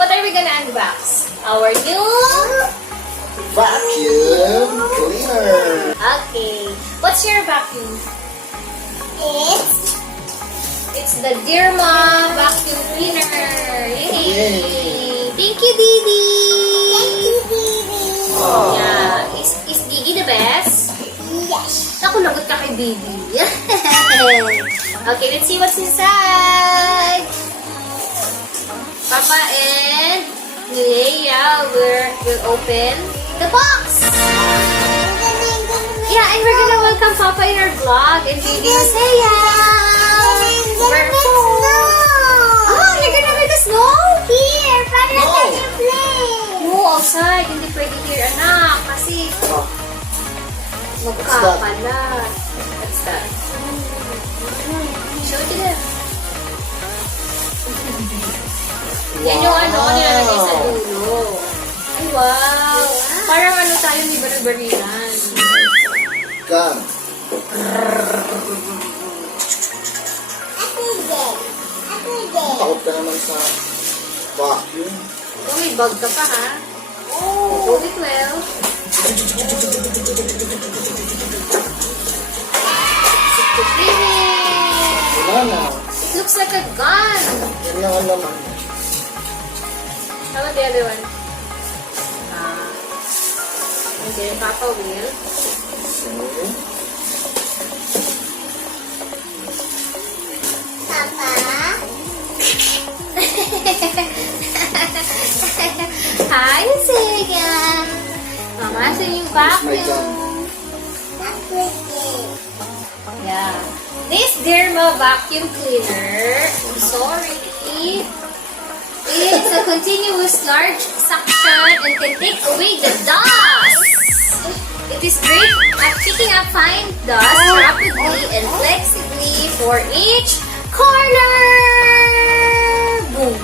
What are we gonna unbox? Our new vacuum cleaner. Okay. What's your vacuum? It's the Deerma vacuum cleaner. Yay! Thank you, Didi. Aww. Yeah. Is Didi the best? Yes. Naku, lagot ka kay Didi. Okay, let's see what's inside. Papa and Leia will open the box. Yeah, and we're gonna welcome Papa in our vlog and Didi will say Oh, you're gonna make the snow? Here, para No. tayo play. No, outside. Hindi pwede here, anak. Kasi magkakalat. What's that? Show it to them. Yan yung nilalagay sa dulo. Ay, wow. Parang tayo ni Barilan. Gun. Takot ka naman sa vacuum. Oh, may bag ka pa, ha? Oh. Hold it well. Wala na. It looks like a gun. Yan lang ang laman. How about the other one? And then Papa will. Okay. Papa. Hi, Sega. Mama, sa yung vacuum. Yeah. This Deerma vacuum cleaner, I'm sorry, it's a continuous large suction and can take away the dust. It is great at picking up fine dust rapidly and flexibly for each corner. Boom.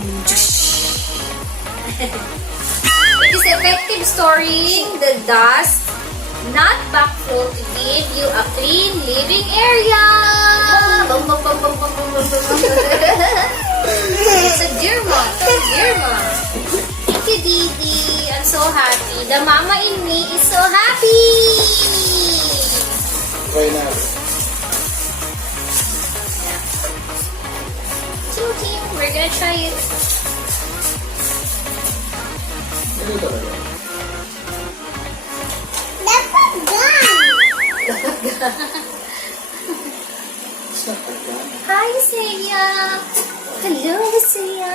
It is effective storing the dust, not backflow, to give you a clean living area. It's a Deerma. Thank you, Didi. I'm so happy. The mama in me is so happy. Try natin. Team, we're gonna try it. Ano talaga? Dapat gun. It's not a gun. Hi, Saya. Hello, Saya.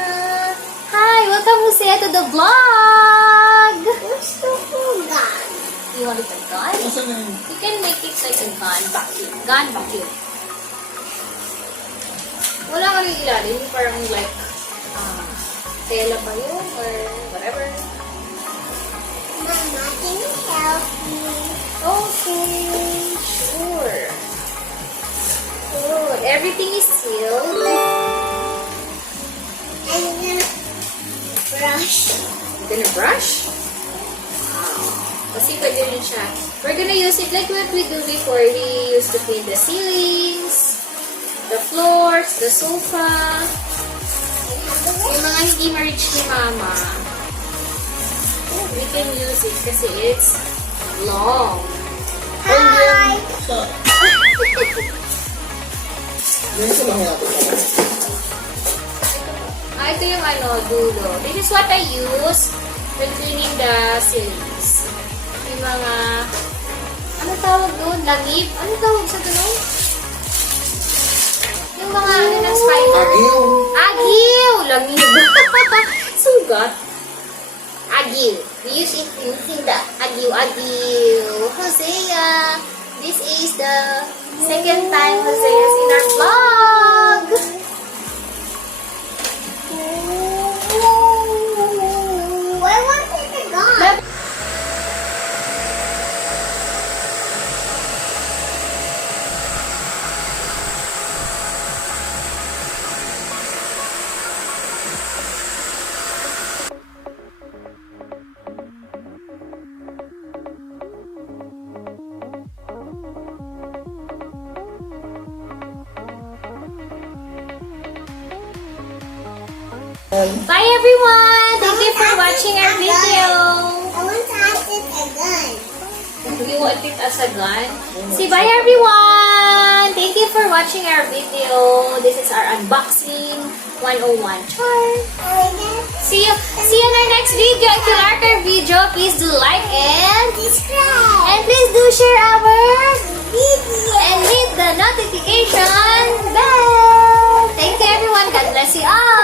Hi, welcome, Saya, to the vlog. Gusto ko gun. You want it a gun? Nasaan na yun? You can make it like a gun vacuum. Gun vacuum. Wala ka rin ilalim. Parang like, tela ba yun? Or whatever. Mama, can you help me? Okay, sure. Good. Everything is sealed. I'm gonna brush. You're gonna brush? Wow. Kasi pwede rin siya. We're gonna use it like what we do before. We used to clean the ceilings, the floors, the sofa. Yung mga hindi ma-reach ni Mama, we can use it kasi it's long. Hi. Ganito lang natin. Ito yung dulo. This is what I use when cleaning the ceilings. Yung mga, ano tawag doon? Langib? Ano tawag sa doon? Yung mga ng spider. Agiw. Agiw! Langib. Sugat. Agiw. We use it using the agiw. Hosea. This is the second time Hosea's in our vlog. I wanted the gun. yan. Bye everyone! Thank you for watching our video. I want to ask it again. You want it as a gun? Say bye everyone! Thank you for watching our video. This is our unboxing 101 charm. See you in our next video. If you like our video, please do like and Subscribe. and please do share our Video. and hit the notification bell. Thank you everyone. God bless you all.